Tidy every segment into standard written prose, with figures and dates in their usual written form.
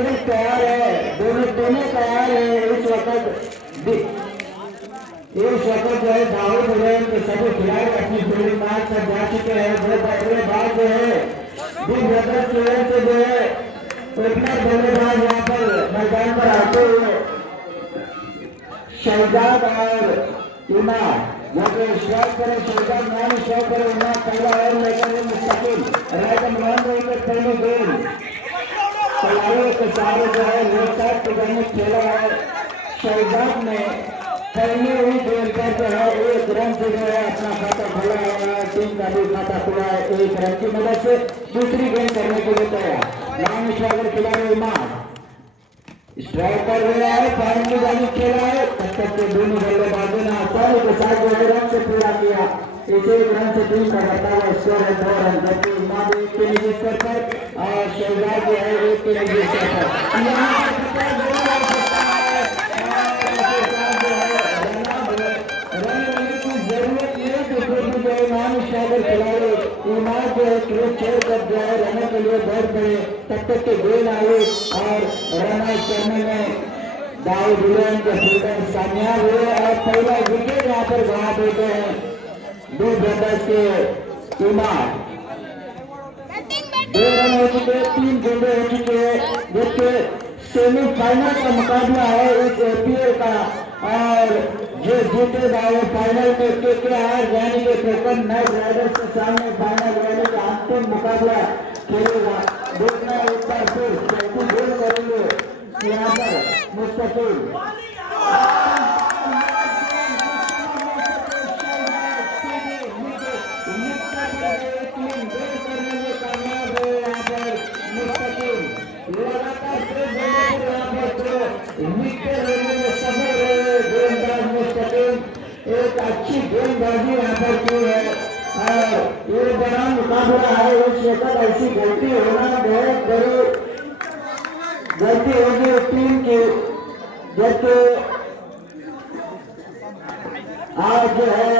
गेंद तैयार है, दोनों तैयार है। इस वक्त जो है दाऊद हुसैन के सभी खिलाड़ी अपनी फील्डिंग मार्क पर जा चुके हैं। बल्लेबाज जो है बिग ब्रदर्स की ओर से जो है ओपनर बल्लेबाज यहाँ पर मैदान पर आते हुए शहजाद और इमाम, यहाँ पे स्ट्राइक करे शहजाद, नाम स्ट्राइक करे इमाम, पहला ओवर लेकर मुस्तकिल राइट मान रही है। पहली गेंद खिलाड़ियों के सारे जो है लेफ्ट साइड की जानिब खेला है। शहजाद ने पहले ही गेंद पर जो है 1 रन से जो है अपना खाता खोला है। टीम का भी खाता खुला है 1 रन की मदद से। दूसरी गेंद करने के लिए तैयार नाम स्ट्राइकर खिलाड़ी इमाम स्ट्राइक कर रहा है, पानी की जानिब खेला है। तब तक के दोनों बल्लेबाजों ने आसानी के साथ जो 1 रन से पूरा किया। इस 1 रन से टीम का बढ़ता हुआ स्कोर है 2 रन, जबकि इमाम 1 के निजी स्तर पर और शहजाद जो है 1 के निजी स्तर पर। खिलाड़ी इमाम जो है क्रिकेट खेल कर जो है रहने के लिए बैठ गए। तब तक के गेंद आई और रन आउट करने में दाऊद हुसैन के फील्डर कामयाब हुए और पहला विकेट यहाँ पर गवा देते हैं बिग ब्रदर्स के इमाम। 2 रन हो चुके, 3 गेंदे हो चुके हैं। जबकि सेमीफाइनल का मुकाबला है इस APL का और जो जीतेगा वो फाइनल में KKR यानी कि कोलकाता नाइट राइडर्स के सामने फाइनल यानी कि अंतिम मुकाबला खेलेगा। देखना एक बार फिर चौथी गोल करेंगे यहाँ पर मुस्तकिल। एक अच्छी गेंदबाजी यहाँ पर की है और ये बड़ा मुकाबला है। इस वक्त ऐसी गलती होना बहुत बड़ी गलती होगी टीम की, जबकि आज जो है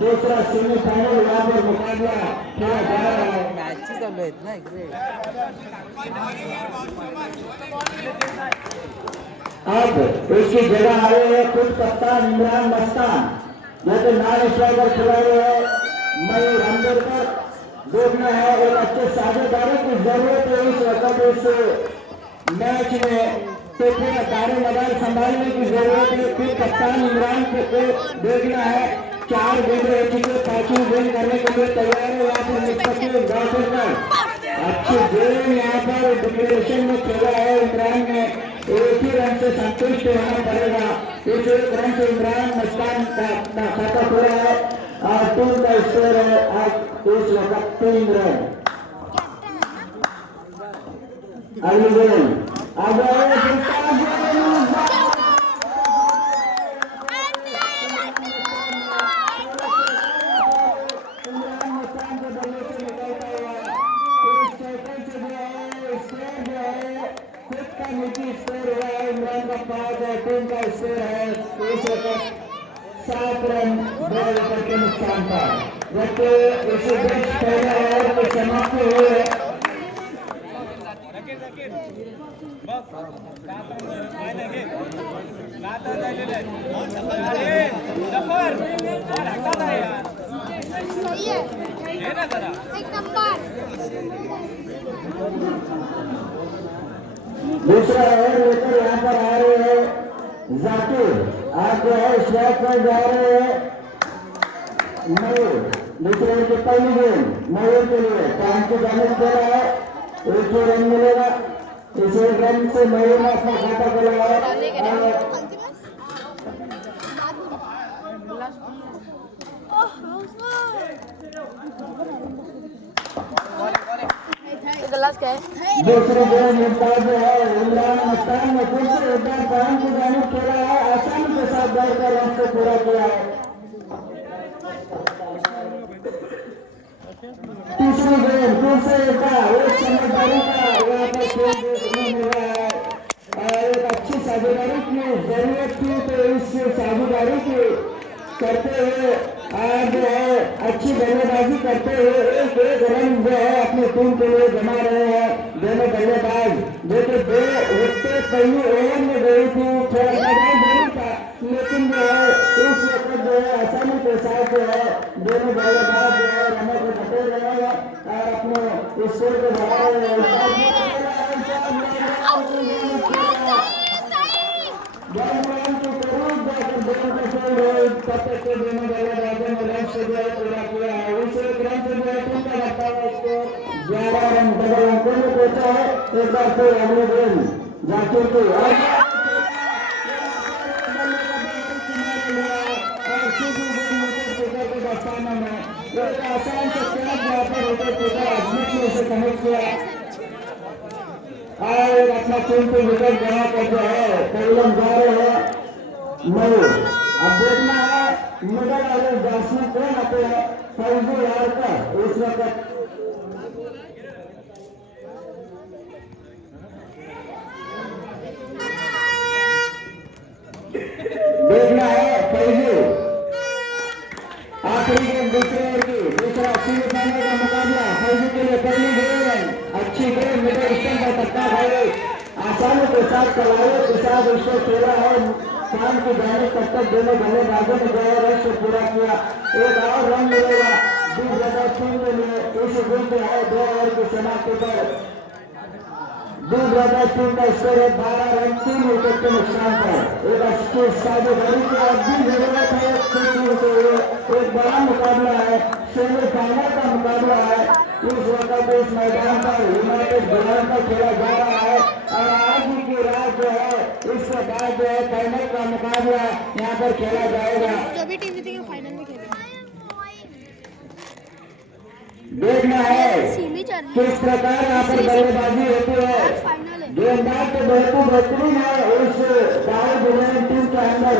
दूसरा सेमीफाइनल यहाँ पर मुकाबला खेला जा रहा है। अब उसकी जगह आए हैं खुद कप्तान इमरान मस्तान, जो कि नॉन स्ट्राइकर खिलाड़ी है मयूर अम्बेडकर। देखना है एक अच्छे साझेदारी की जरूरत है इस वक्त इस मैच में, तो फिर दारे मदार संभालने की जरूरत है। फिर कप्तान इमरान को देखना है। 4 गेंदें हो चुकी, 5वीं गेंद करने के लिए तैयार है। यहाँ पर मुस्तकिल अच्छी गेंद यहाँ पर डिक्लेरेशन में खेला है इमरान ने। 1 ही रन से संतुष्ट होना पड़ेगा। इस 1 रन से इमरान मस्तान का खाता खुला है और टीम का स्कोर है आज इस वक्त 3 रन। अगली गेंद निजी स्कोर है इमरान का 5 और टीम का स्कोर है इस वक्त 7 रन 2 विकेट के नुकसान पर। जबकि इसी बीच पहले ओवर की समाप्ति हुई है। दूसरा ओवर लेकर यहाँ पर आ रहे हैं जाकिर। आप जो है स्ट्राइक पर जा रहे हैं मयूर। दूसरे ओवर की पहली गेंद मयूर के लिए काम की जानिब दे रहा है। 1 ही रन मिलेगा। इस 1 रन से मयूर ने अपना खाता खोला है। दूसरी गेंद मुमताज है इमरान मस्तान ने फिर से एक बार पान की जानिब खेला है। आसानी के साथ दौड़कर रन से पूरा किया है। तीसरी गेंद फिर से एक समझदारी का यहाँ पर खेल देखने मिल रहा है और एक अच्छी साझेदारी की जरूरत थी, तो इस साझेदारी की करते हुए आज जो है अच्छी बल्लेबाजी करते हुए 1 रन जो है अपनी टीम के लिए जमा रहे हैं दोनों बल्लेबाज, जो कि 2 पहली ओवर में गई थी, थोड़ा मैदान नहीं था, लेकिन जो है इस वक्त जो है आसानी के साथ जो है दोनों बल्लेबाज जो है रनों को ढके रहे हैं और अपने स्कोर को बढ़ा रहे हैं। तब तक के दोनों बल्लेबाजों ने रन से जो है पूरा किया है। उस एक रन से जो है टीम का लगता है इसको 11 रन डबल अंकों में पहुंचा है। एक बार फिर अगले गेंद जाकिर को एक आसान से कैच यहाँ पर होकर पुकार अजमेर ने उसे कनेक्ट किया और अपना कीमती विकेट गवा कर जो है पहलम जा रहे हैं मयूर। अब देखना है मिडल ऑर्डर बैट्समैन कौन आते हैं। फौजी यार का इस वक्त देखना है फौजी आखिरी गेंद दूसरे ओवर की दूसरा सेमीफाइनल का मुकाबला फौजी के लिए पहली गेंद अच्छी गेंद मिडल स्टंप पर टक्का खाई आसानी के साथ कलाइयों के साथ उसको खेला है काम की जाने तब तक दोनों बल्लेबाजों ने गया रन से पूरा किया। एक और रन मिलेगा दूर ज्यादा टीम के लिए। इस गेंद में है 2 ओवर की समाप्ति पर दूर ज्यादा टीम का स्कोर है 12 रन 3 विकेट के नुकसान पर। एक अच्छी साझेदारी की अभी जरूरत है एक बड़ा मुकाबला है सेमीफाइनल का मुकाबला है। इस वक्त इस मैदान पर यूनाइटेड बयान पर खेला जा रहा है और आज की रात जो है इसके बाद जो है फाइनल का मुकाबला यहाँ पर खेला जाएगा। देखना है किस प्रकार यहाँ पर बल्लेबाजी होती है। गेंदबाज तो बहुत बेहतरीन है उस दारू बुलेट टीम के अंदर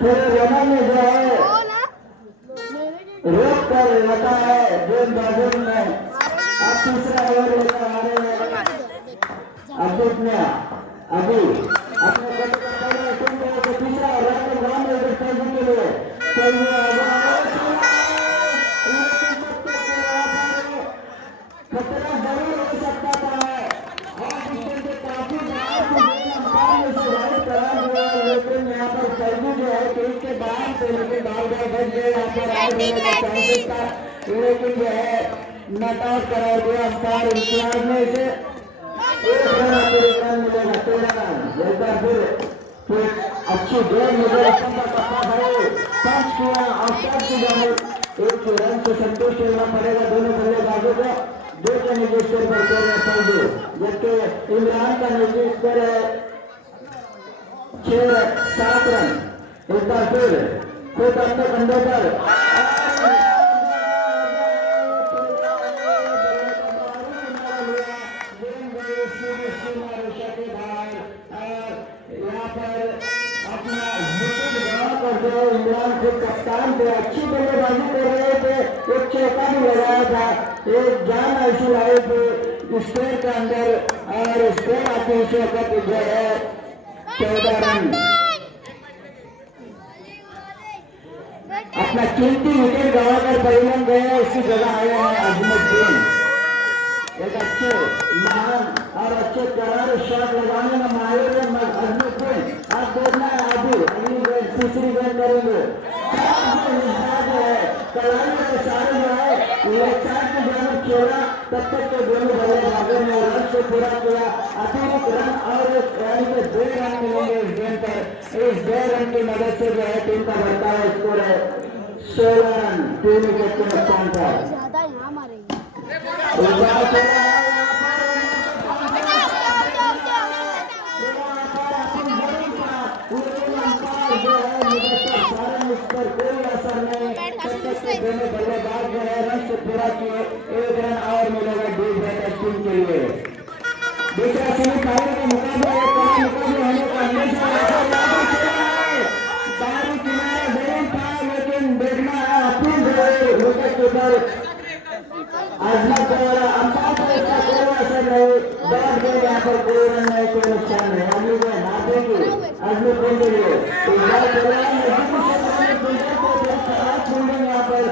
थोड़े रनों में जो है रोक कर रखा है गेंदबाजों ने। अब तीसरा ओवर लेकर आ रहे हैं अभी अपने तीसरा रन के लिए खतरा जरूर हो सकता था और काफी लेकिन यहाँ पर फर्जी जो है क्रीज के बाहर से लेकिन बाल बच गए यहाँ पर लेकिन जो है नॉट आउट करा दिया अंपायर इंतजार ने इसे। एक रन मिलेगा 13 रन। एक बार फिर अच्छी गेंद मुझे पंच किया अवसर की जाने एक रन से संतुष्ट होना पड़ेगा दोनों बल्लेबाजों को। 2 के निजी स्कोर पर खेल रहे फौजी जबकि इमरान का निजी स्कोर है 6-7 रन। एक बार फिर खुद अपने कंधे पर इमरान खुद कप्तान थे अच्छी बल्लेबाजी कर रहे थे एक चौका भी लगाया था एक जान ऐसी लाई थी स्कोर के अंदर और स्कोर आते इस वक्त जो है 14 रन। अपना कीमती विकेट गंवाकर परिणाम गए उसकी जगह आए हैं अजमुद्दीन। एक अच्छे महान और अच्छे करार शॉट लगाने में माहिर है अजमुद्दीन। आप देखना है अभी अगली गेंद तीसरी गेंद करेंगे कलाइयों के सारे जो है लेफ्ट की जानब खेला तब तक के दोनों बल्लेबाजों ने रन से पूरा किया। अतिरिक्त रन और यानी कि 2 रन मिलेंगे इस गेंद पर। इस 2 रन की मदद से जो है टीम का बढ़ता है स्कोर है 16 रन 3 विकेट के नुकसान पर। कोई असर नहीं दोनों बल्लेबाज जो है रन से पूरा किए 1 रन और मिलेगा डीप बैटर्स टीम के लिए। दूसरा सेमीफाइनल का मुकाबला एक बड़ा मुकाबला होने का हमेशा बाहरी किनारा जरूर था लेकिन देखना है अपनी विकेट कीपर अजमत द्वारा अंपायर पर इसका कोई असर नहीं। बैट गए यहाँ पर कोई रन नहीं कोई नुकसान नहीं। अगली गेंद आते की अजमत टीम के लिए यहाँ पर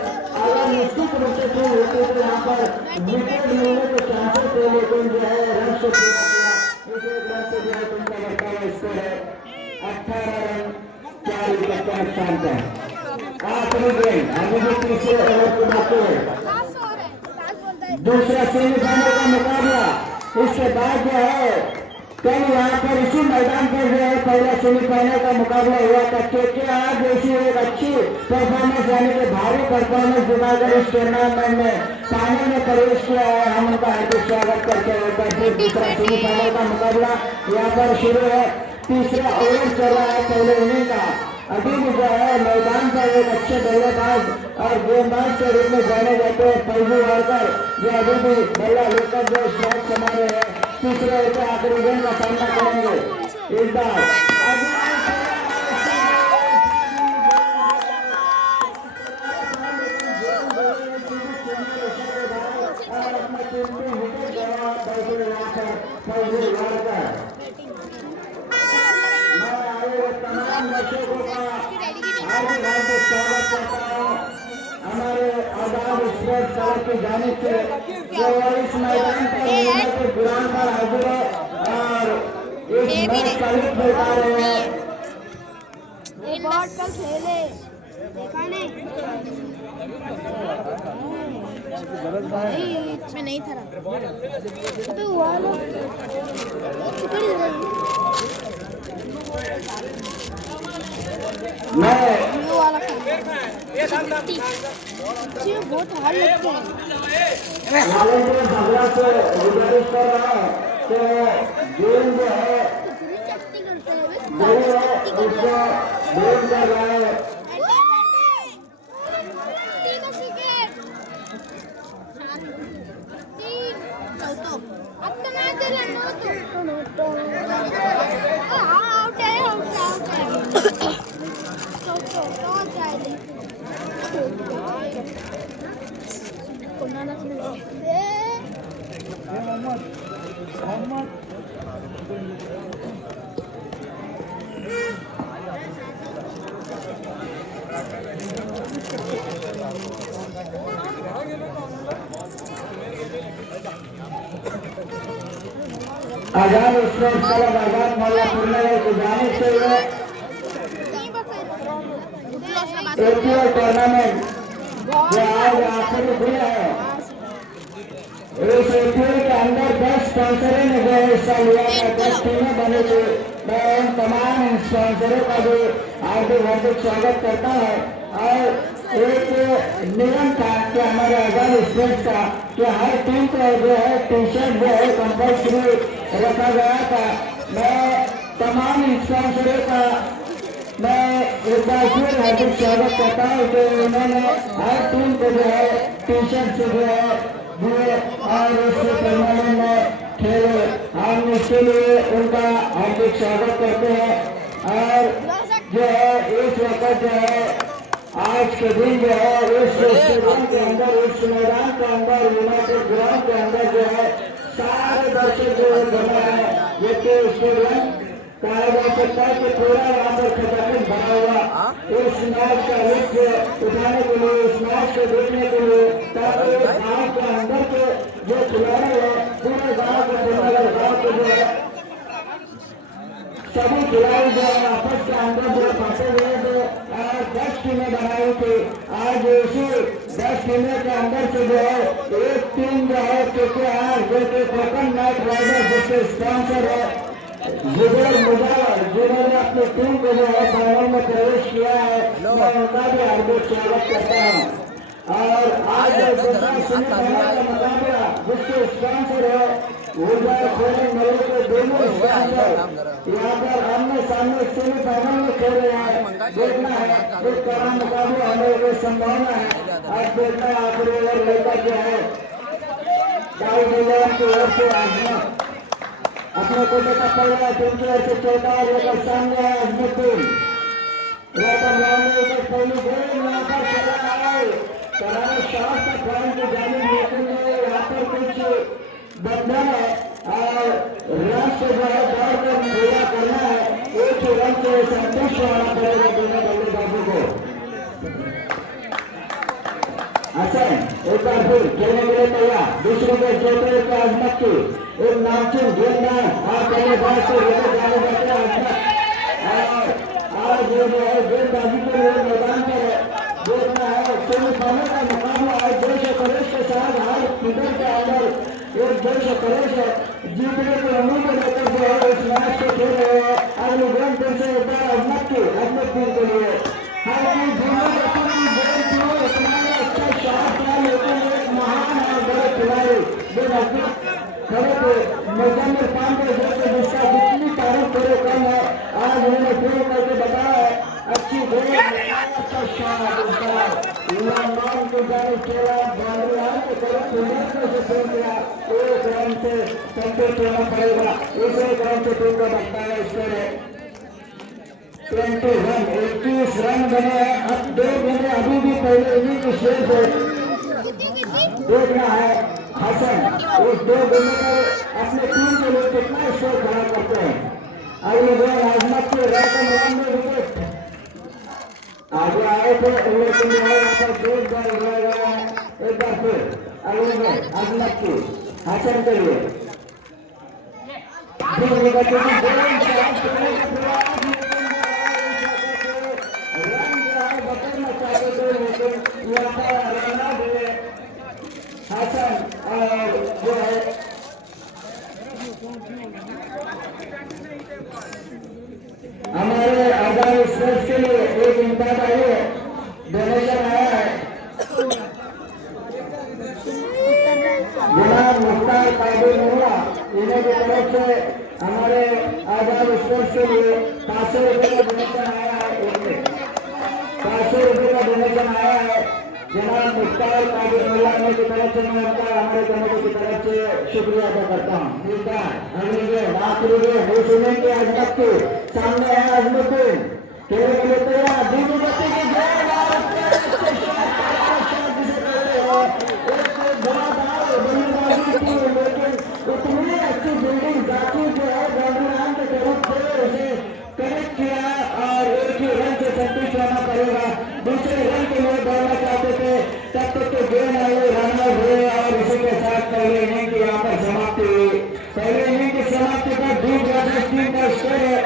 अगर निश्चित रूप से टीम होती तो यहाँ पर विकेट मिलने के चांसेस थे लेकिन जो है रन से पूरा किया। रन से जो है तुमका बर्ताव स्कोर है 18 रन 4 विकेट के नुकसान पर। आखिरी गेंद अभी भी तीसरे ओवर के बाकी है। दूसरा सेमीफाइनल का मुकाबला इसके बाद जो है कल यहाँ पर इसी मैदान पर जो है पहला सेमीफाइनल का मुकाबला हुआ था, क्योंकि आज ऐसी एक अच्छी परफॉर्मेंस यानी कि भारी परफॉर्मेंस दिखाकर इस टूर्नामेंट में फाइनल में प्रवेश किया है। हम उनका हार्दिक स्वागत करते हैं। फिर दूसरा सेमीफाइनल का मुकाबला यहाँ पर शुरू है। तीसरा ओवर चल रहा है पहले इनिंग का। अभी भी जो है मैदान पर एक अच्छे बल्लेबाज और गेंदबाज के रूप में जाने जाते हैं फौजी वारकर, जो अभी भी बल्ला लेकर जो स्ट्राइक संभाल रहे हैं। तीसरे ओवर के आखिरी गेंद का सामना करेंगे इस बार फौजी वारकर। तमाम दर्शकों का हार्दिक हार्दिक स्वागत करता हूँ हमारे आजाद स्पोर्ट्स क्लब की जानिब से, जो इस मैदान पर ग्राउंड पर हाजिर है और इस मैच का लुत्फ उठा रहे हैं। इसमें नहीं था तो हुआ ना बहुत हाल लगते हैं। झगड़ा से गुजारिश कर रहा है तो गेम जो है उसको गेम कर रहा है। आजाद स्पोर्ट्स क्लब आजाद मोहल्ला पूर्णनगर की जानिब से एपीएल टूर्नामेंट जो आज आखिरी दिन है, इस एपीएल के अंदर 10 स्पॉन्सरों ने जो हिस्सा लिया था, 10 टीमें बनी थी। मैं उन तमाम स्पॉन्सरों का भी हार्दिक हार्दिक स्वागत करता है। और एक नियम था कि हमारे आजाद स्पोर्ट्स का कि हर टीम को जो है टी शर्ट जो है कंपल्सरी रखा गया था। मैं तमाम स्पॉन्सरों का मैं एक बार फिर हार्दिक स्वागत करता हूँ कि उन्होंने हर टीम को जो है टी शर्ट से जो है दिए और इस टूर्नामेंट में खेले। हम इसके लिए उनका हार्दिक स्वागत करते हैं। और जो है इस वक्त जो है आज के दिन जो है इस स्टेडियम के अंदर, इस मैदान के अंदर, यूनाइटेड ग्राउंड के अंदर जो है सारे दर्शक जो है जमा है। ये स्टेडियम कहा जा सकता है कि पूरा यहाँ पर खचाखच भरा हुआ इस मैच का लुत्फ उठाने के लिए, इस मैच को देखने के लिए, ताकि गाँव के अंदर के जो खिलाड़ी है पूरे गाँव के पूर्णनगर गाँव के जो है सभी खिलाड़ी जो है आपस के अंदर जो फंसे हुए जो 10 टीमें बनाई थी। आज इसी 10 टीमें के अंदर से जो है एक टीम जो है KKR जो कि कोकन नाइट राइडर जिसके स्पॉन्सर है जुबैर मुजावर, जिन्होंने अपनी टीम को जो है फाइनल में प्रवेश किया है, मैं उनका भी हार्दिक स्वागत करता हूँ। और आज दूसरा सेमीफाइनल का मुकाबला जिसके स्पॉन्सर है ऊर्जा खेल मेले के दोनों स्पॉन्सर यहाँ पर आमने सामने सेमीफाइनल में खेल रहे हैं। देखना है एक कड़ा मुकाबला होने की संभावना है। आज देखना है आखिरी ओवर लेकर जो है की ओर से आजमत अपने कोटे का पहला टीम की ओर से चौथा लेकर सामने है अजमुद्दीन। पहली गेंद यहाँ पर चला है करार शाह का पॉइंट की जानिब, लेकिन यहाँ पर कुछ बंधन है और रन से जो है दौड़ कर पूरा करना है। एक ही रन से संतुष्ट होना पड़ेगा दोनों बल्लेबाजों को। हसन एक बार फिर खेलने के लिए तैयार। दूसरे को चौथे के अजमत की एक नामचीन गेंदबाज और पहले जोश और खरोश जीतने की उम्मीद लेकर जो है इस मैच को खेल रहे हैं। अगले गेम फिर से एक बार अजमत टीम के लिए हालांकि दोनों अपनी गेम थी, इतना अच्छा शॉट था, लेकिन एक महान और बड़े खिलाड़ी जो नजदीक खड़े थे मुजम्मिल पांडे जैसे, जिसका जितनी तारीफ करे कम है। आज उन्होंने फेल करके बताया अच्छी गेम, अच्छा शॉट उसका लंबाई की जाने खेला, बाउंड्री लाइन की तरफ फील्डर में से फेल किया। एक रन से संतोष होना पड़ेगा, इस एक रन से टीम को लगता है इसमें 21 रन बने हैं। अब 2 बने अभी भी पहले इन्हीं की शेर से देखना है हसन उस 2 बने पर अपने टीम के लिए कितना स्कोर खड़ा करते हैं। अगले गेम अजमत के रन में विकेट आगे आए थे, लेकिन यहाँ पर 2 बार हो गया है। एक बार फिर अगले गेम अजमत की हसन के लिए हसन और जो है हमारे आजाद स्पोर्ट्स के लिए एक इम्दाद आई है, डोनेशन आया है। जनाब मुख्तार कादिर मोहल्ला इन्हें की तरफ से हमारे आजाद स्पोर्ट्स के लिए 500 रुपये का डोनेशन आया है। 500 रुपये का डोनेशन आया है जनाब मुख्तार कादिर मोहल्ला की तरफ से। मैं उनका हमारे कमेटी की तरफ से शुक्रिया अदा करता हूँ। मिलता है अगले आखिरी वो सुनेंगे अजमत के सामने है। अजमत खेलने के लिए तैयार, धीमी गति की गेंद और लेकिन उतनी अच्छी बिल्डिंग जाती जो है बाउंड्री के तरफ से उसे कनेक्ट किया और एक ही रन से संतुष्ट होना पड़ेगा। दूसरे रन के लिए दौड़ना चाहते थे, तब तक तो गेंद आई रन आउट हुए और इसी के साथ पहले इनिंग की यहाँ पर समाप्ति हुई। पहले इनिंग की समाप्ति पर दूर ब्रदर्स टीम का स्कोर है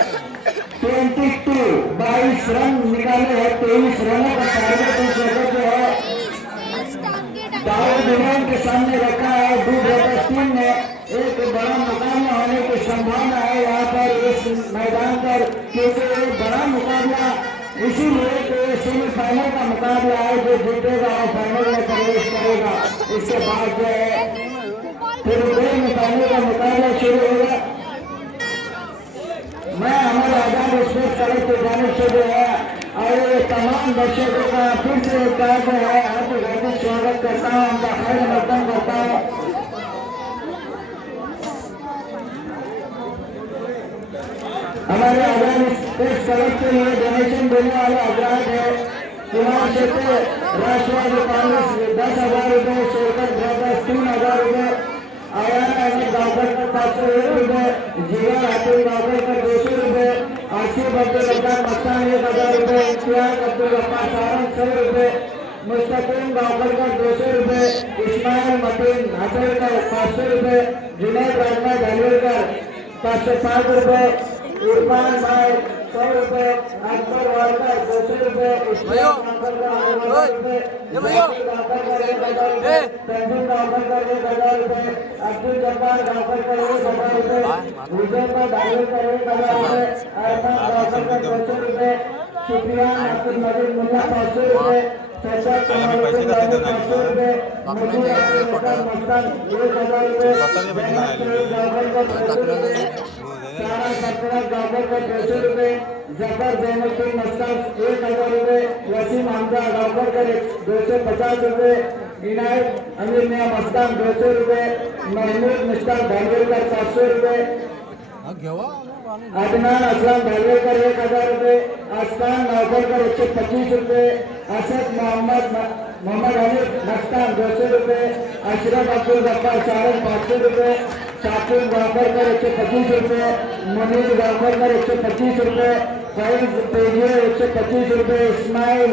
22 रन निकाले हैं। 23 रनों का टारगेट जो है दाऊद इमाम के सामने रखा है। दूर ब्रदर्स टीम ने एक बड़ा मुकाबला होने की संभावना है यहाँ पर इस मैदान पर, क्योंकि एक बड़ा मुकाबला इसीलिए कि सेमीफाइनल का मुकाबला है। जो जीतेगा और फाइनल में प्रवेश करेगा, इसके बाद जो है फिर फाइनल का मुकाबला शुरू होगा। मैं हमारे आजाद स्पोर्ट्स क्लब की जानिब से जो है और तमाम दर्शकों का फिर से एक बार जो है हार्दिक स्वागत करता हूँ, उनका खैर मकदम करता हूँ। हमारे आजाद स्पोर्ट्स क्लब के लिए डोनेशन देने वाले हजरात है कुमार शेट्टी राष्ट्रवादी कांग्रेस 10,000 रुपये, शेखर ब्रदर्स 3,000 रुपये, आयान अहमद गांवकर का 501 रुपये, जिगर हाथी गांवकर का 200 रुपये, आसिफ अब्दुल रब्बान मस्तान 1,000 रुपये, इम्तियाज अब्दुल रब्बान सारंग 100 रुपये, मुस्तकीम गांवकर का 200 रुपये, इस्माइल मतीन हटेल का 500 रुपये, जुनैद राजमा धालवेकर 505 रुपये, इरफान भाई 100 रुपये, अकबर वालकर 200 रुपये, इस्माइल गांवकर का 1,000 रुपये, गांवकर का 1,000 रुपये, तंजीम गांवकर का 1,000 रुपये, अब्दुल जब्बार गांवकर का 1,000 रुपये, हुजैफा धालवेकर 1,000 रुपये, अरमान गांवकर का 200 रुपये, सुफियान अब्दुल मजीद मुल्ला 500 रुपये, सज्जाद कमालुद्दीन 500 रुपये, मजीद अब्दुल रब्बान मस्तान 1,000 रुपये, गांवकर का 200 रुपये, सारा सरफराज गांवकर का 200 रुपये, जफर जैनुद्दीन मस्तान 1,000 रुपये, वसीम हमजा गांवकर का 250 रुपये, इनायत अमीर मियां मस्तान 200 रुपये, महमूद मुश्ताक धालवेकर 500 रुपये, अदनान असलम धालवेकर 1,000 रुपये, आस्तान नौकरकर 125 रुपये, असद मोहम्मद हमीद मस्तान 200 रुपये, अशरफ अब्दुल गफ्फार सारंग 500 रुपये, शाकिब गांवकर 125 रुपये, मुनीर गांवकर 125 रुपये, फैज पेजिया 125 रुपये, इस्माइल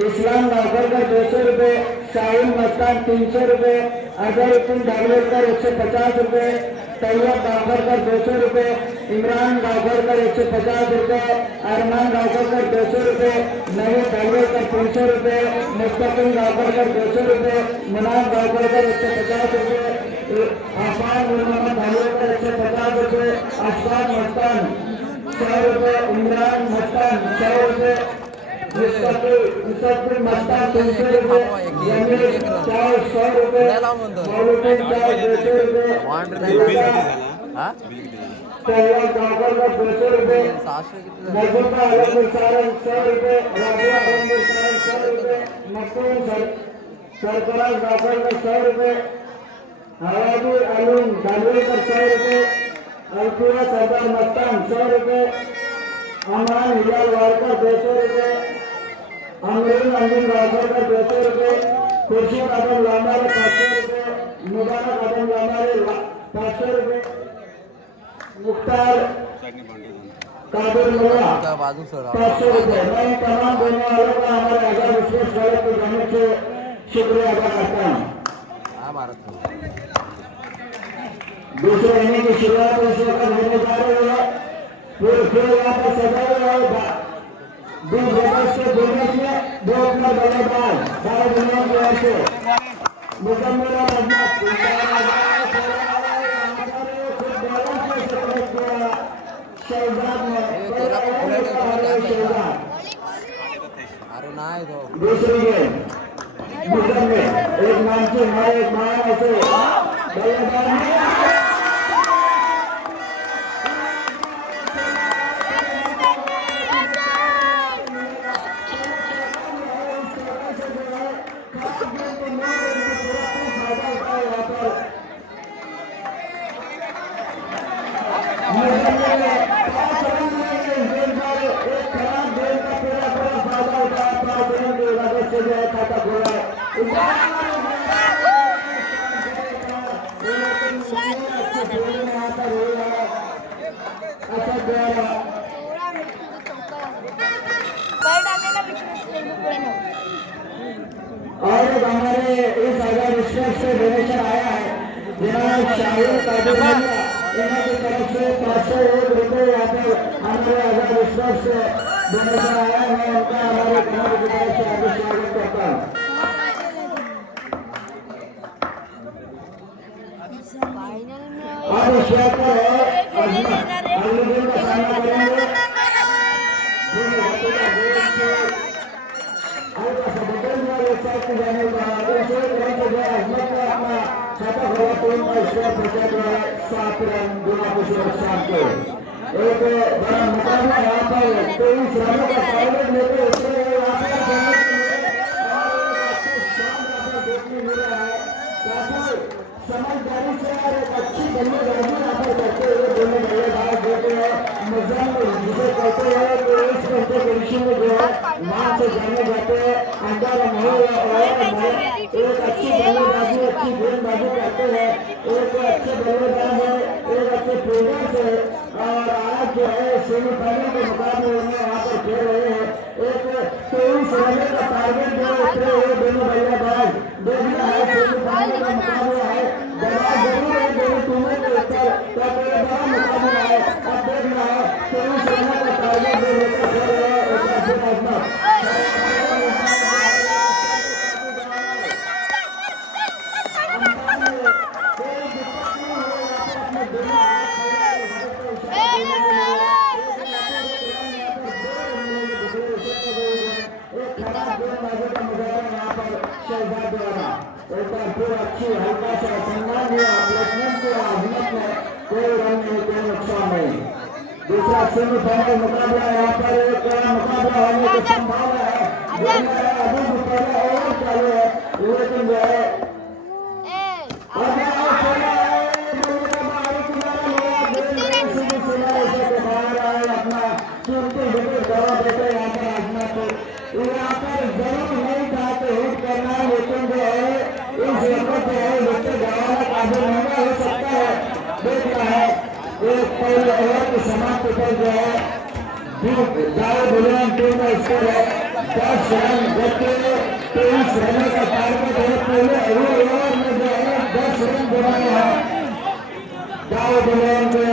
इस्लाम गांवकर 200 रुपये, साहिल मस्तान 300 रुपये, अजहरुद्दीन धालवेकर 150 रुपये, तैयब गावकर 200 रुपए, इमरान गावकर 150 रुपए, अरमान गावकर 200 रुपए, नवी गावकर 300 रुपए, मुस्तकिम गावकर 200 रुपए, मुनाफ गावकर 150 रुपए, आफान मोहम्मद गावकर 150 रुपए, अशफाक मस्तान 100 रुपए, इमरान मस्तान 100 रुपए, मुस्तकिम मस्तान 300 रुपए, जमील चाय 100 रुपए, मौलुद्दीन चाय 200 रुपए, तैयब गावकर 200 रुपए, नजूका अलम सारन 100 रुपए, राबिया अलम सारन 100 रुपए, मकतूम सरफराज गावकर 100 रुपए, हवाबी अलूम गालवेकर 100 रुपए, अल्फिया सरदार मस्तान 100 रुपए, अमरान हिलाल वारकर 200 रुपए, अमरीन अमीन गावकर 200 रुपए, खुर्शीद आदम लांबारे 500 रुपए, मुबारक आदम लांबारे 500 रुपए, मुख्तार कादिर मुल्ला 500 रुपए। मैं इन तमाम देने वालों का हमारे आजाद विशेष दौरे की जानिब से शुक्रिया अदा करता हूँ। दूसरे महीने की शुरुआत इस वक्त होने जा रही है। फिर यहाँ पर सजाए हुए 2 अगस्त के बोनस में 2 अपना बल्लेबाज सारे दुनिया की ओर से मुकम्मल और अजमत शहजाद ने दूसरी गेम एक नाम से हमारे एक माया ऐसे बल्लेबाज और हमारे इस आजाद विश्व से डोनेशन आया है जनाब शाहिद कादिर इन्हीं की तरफ से 501 रुपये यहाँ पर हमारे आजाद विश्व से डोनेशन आया है। मैं उनका हमारे कमेटी की तरफ से आगे स्वागत करता हूँ। और इस बात पर अगले दिन का सामना करेंगे जाने अपना छापा खोला टीम का स्कोर पहुंचा जो है 7 रन शाम को एक बड़ा मुकाबला यहाँ पर 23 रनों का टारगेट लेते हुए देखने मिल रहा है। काफी समझदारी से और एक अच्छी बल्लेबाजी यहाँ पर करते हुए दोनों बल्लेबाज देते हैं मुजम्मिल जिसे कहते हैं कि इस कंपटीशन में जो है नाम से जाने जाते हैं अंदर एक अच्छी बल्लेबाजी अच्छी गेंदबाजी करते हैं एक अच्छे बल्लेबाज है एक अच्छे फील्डर है और आज जो है सेमीफाइनल के मुकाबले में यहाँ पर खेल रहे हैं। एक 23 रन का टारगेट जो उतरे हुए दोनों बल्लेबाज देखना है सेमीफाइनल का मुकाबला है दबाव जरूर है दोनों टीमों के ऊपर तो बड़ा मुकाबला है। अब देखना है 23 रन का टारगेट जो लेकर खेल रहे हैं अच्छी हल्का सा सम्मान हुआ प्लेसमेंट हुआ हिम्मत में कोई रन नहीं कोई नुकसान नहीं। दूसरा सेमीफाइनल मुकाबला यहाँ पर एक बड़ा मुकाबला होने की संभावना है। अभी भी पहला ओवर चालू है लेकिन जो है अपना कीमती विकेट गवा देते यहाँ पर आजमा को यहाँ पर जरूर नहीं चाहते हिट करना लेकिन जो है इस वक्त जो है विकेट गवाना काफी महंगा हो सकता है। देखना है एक पहले ओवर की समाप्ति पर जो है बुलियन टीम का स्कोर है 10 रन जबकि 23 रनों का टारगेट है। पहले ओवर में जो है 10 रन बनाया है दाऊद इब्राहिम के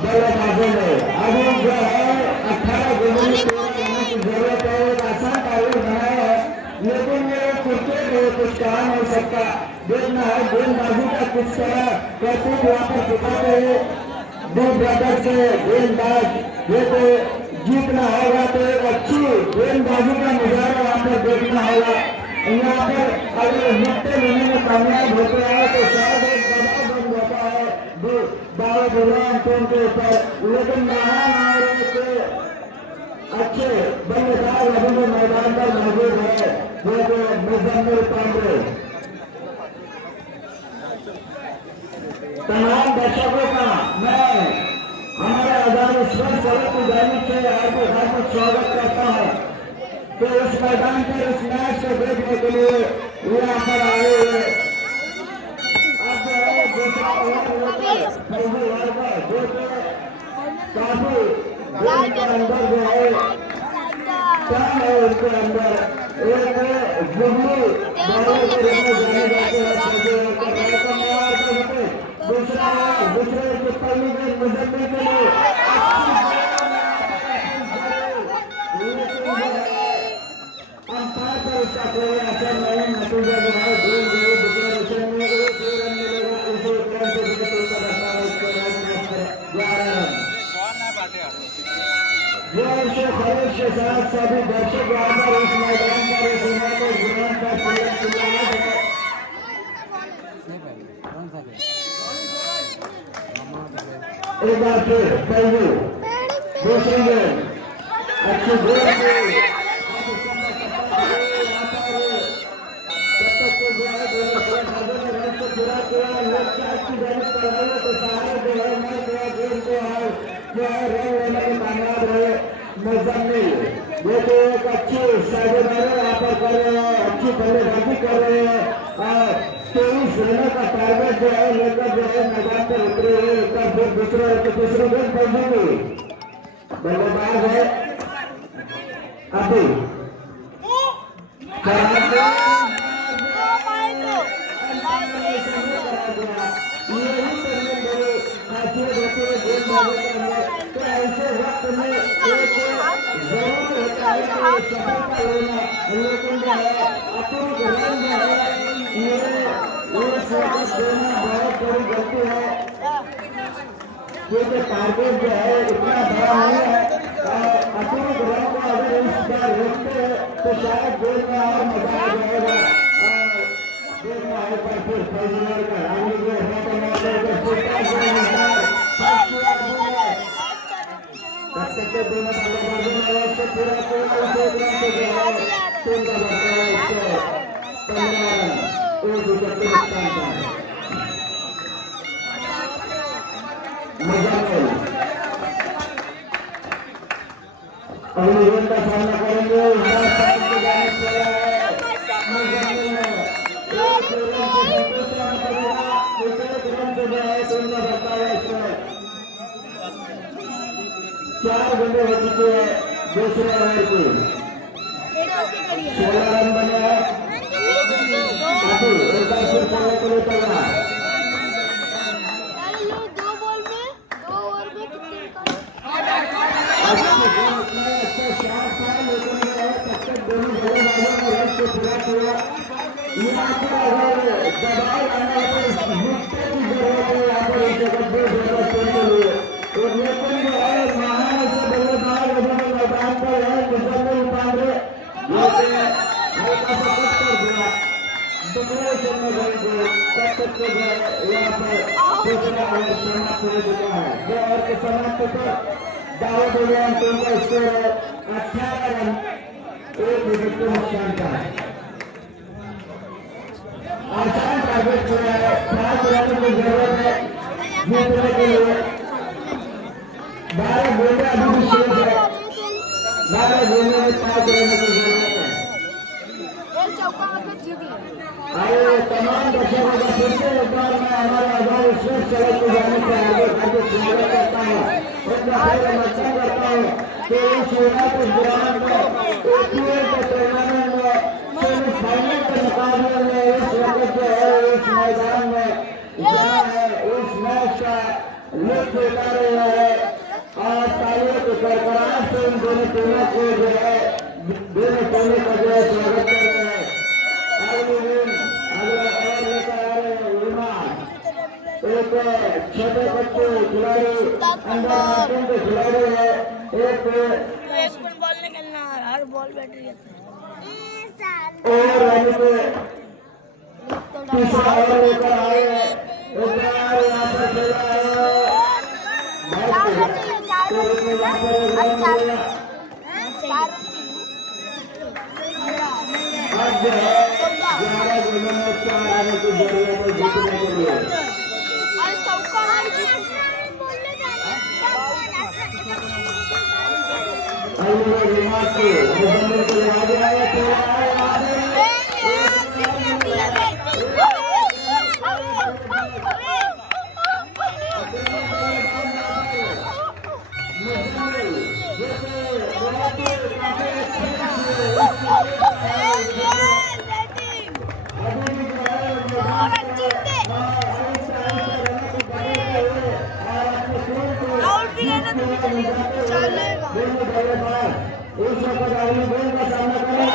बल्लेबाजों में अभी जो है 18 गेंदों में 13 रनों की जरूरत है। एक आसान टारगेट बनाया है, लेकिन ये क्रिकेट है, कुछ कहा नहीं सकता। देखना है गेंदबाजी का किस तरह करतूत यहाँ पर दिखाते हैं दो ब्रदर्स के गेंदबाज। ये तो जीतना होगा तो एक अच्छी गेंदबाजी का नजारा यहाँ पर देखना होगा। यहाँ पर अगर नुकते लेने में कामयाब होते हैं तो शायद एक दबाव बन जाता है दाऊद इब्राहिम टीम के ऊपर, लेकिन महान और एक अच्छे बल्लेबाज अभी भी मैदान पर मौजूद है, वो तो मुजम्मिल पांडे। तमाम दर्शकों का मैं हमारे आजाद स्वस्थ की जानिब से हार्दिक स्वागत करता हूँ तो इस मैदान पर इस मैच को देखने के लिए यहाँ पर आए हुए। अब जो है दूसरा फौजी वर्ग जो काफी गेम के अंदर जो है काम है, उसके अंदर एक जुगली बॉलर के रूप में जाने जाते हैं फौजी वर्ग। दूसरे की पहली गेंद मुजम्मिल के लिए अंपायर पर इसका कोई असर नहीं। नतीजा जो है डिक्लेरेशन में 1 रन मिलेगा, उसी रन से विकेट ऊपर रहता है, उसको रन 11 रन। खरीद के साथ सभी दर्शक यहाँ पर इस मैदान पर इस ग्राउंड पर एक बार फिर पहलू दूसरी गेंद अच्छी गेंद कामयाब रहे मुजम्मिल। ये तो एक अच्छी साझेदारी यहाँ पर कर रहे हैं, अच्छी बल्लेबाजी कर रहे हैं और 23 रनों का टारगेट जो है लेकर जो है मैदान पर उतरे हुए। फिर दूसरी गेंद पहुंचेगी, बल्लेबाज है अभी ऐसे वक्त में जरूर होता है कि सफलता लेना, लेकिन जो है अपूर्ण रन जो है ये देना बहुत बड़ी गलती है, क्योंकि टारगेट जो है इतना बड़ा नहीं है। अपूर्ण रन को अगर इस बार रोकते हैं तो शायद गेम में और मजा आ जाएगा। देखना है पर फिर फौजी का आगे जो सकते दोनों बल्लेबाजों से पूरा टीम का बढ़ता है इसको 15 रन, एक विकेट के नुकसान पर। मुजम्मिल अगली गेंद का सामना करेंगे, चार गेंदें हो चुकी है दूसरे ओवर की, 16 रन बने हैं। अभी एक बार फिर खेलने के लिए तैयार। दो बॉल में 2 ओवर में कितने अच्छा शॉट था, लेकिन तब तक दोनों बल्लेबाजों ने रन से पूरा किया। यहाँ पर अगर दबाव लाना तो मुक्के की जरूरत है, यहाँ पर इसे गड्ढे जरूरत के लिए तो लेकिन जो है महान से बल्लेबाज अभी मैदान पर है मुजम्मिल पांडे, लेकिन हल्का सा कट कर दिया डिक्लेरेशन में गए तब तक जो है यहाँ पर दूसरा ओवर समाप्त हो चुका है। 2 ओवर के समाप्ति पर दाऊद इब्राहिम टीम का स्कोर है 18 रन, 1 विकेट के नुकसान का। आसान टारगेट जो है 5 रन की जरूरत है जीतने के लिए। 12 गेंदें अभी भी शेष है, 12 गेंदों में 5 रन की जरूरत है। आइए तमाम दर्शकों का फिर से एक बार मैं हमारे आजाद स्वस्थ सड़क को जाने से हार्दिक स्वागत करता हूँ। समर्थन करता हूँ कि इस यूनाइटेड ग्राउंड में APL के टूर्नामेंट में सेमीफाइनल के मुकाबले में इस वक्त जो है इस मैदान में इस मैच का दोनों टीमों को जो है दोनों टीमों का जो है स्वागत कर रहे हैं। अगली गेम अगला ओवर लेकर आ रहे हैं विमान। एक छोटे बच्चे खिलाड़ी अंडर 19 के खिलाड़ी है। एक बॉल नहीं खेलना, हर बॉल बैटरी और यानी कि तीसरा ओवर लेकर आए हैं। एक बार यहाँ पर खेला है तो इसमें यहाँ पर एक रन मिलेगा। अब जो है 11 गेंदों में 4 रनों की जरूरत है जीतने के लिए। अगले दिमाग से मुजम्मिल के लिए आगे आए खेला है का सामना करना